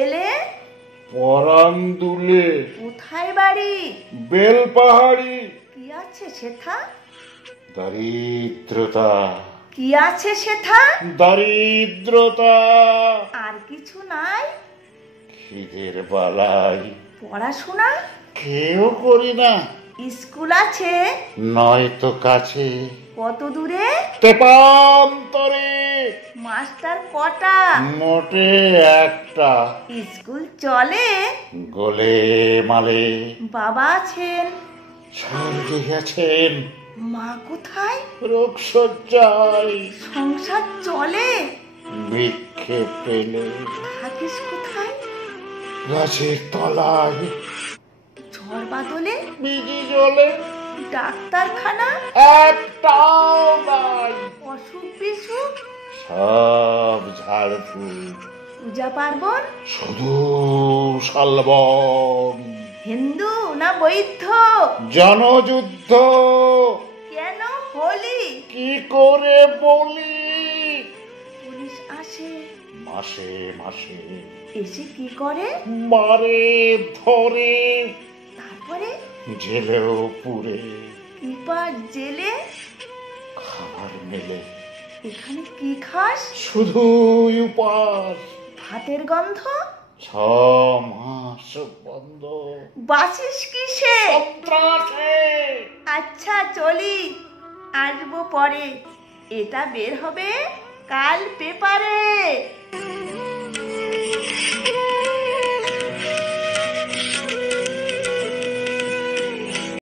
ছেলে পরাণ দুলে। কোথায় বাড়ি? বেলপাহাড়ি। কি আছে সেথা? দারিদ্রতা। কি আছে সেথা? দারিদ্রতা। আর কিছু নাই? খিদের বালাই। পড়াশোনা? কেউ করি না। স্কুল আছে? নয়তো কাছে। কত দূরে? তেপান্তরে। মাস্টার কটা? মোটে একটা। স্কুল চলে? গোলে মালে। বাবা আছেন? স্বর্গে গেছেন। মা কোথায়? রোগ শয্যায়। সংসার চলে? ভিক্ষে পেলে। থাকিস কোথায়? গাছের তলায়। ঝড় বাদলে? বিজি জলে। ডাক্তারখানা? একটাও নাই। অসুখ বিসুখ? সব ঝাড়ফুঁক। পূজা পার্বণ? শুধু শালবন। হিন্দু না বৌদ্ধ? জনযুদ্ধ। কেন হলি? কি করে বলি? পুলিশ আসে মাসে মাসে। এসে কি করে? মারে ধরে। তারপরে? জেলেও পুরে। কি পার জেলে? খাবার মেলে। এখানে কি খাস? শুধু উপাস। ভাতের গন্ধ? 6 মাস বন্ধ। বাসিস কিসে? সন্ত্রাসে। আচ্ছা চলি, আসবো পরে। এটা বের হবে কাল পেপারে।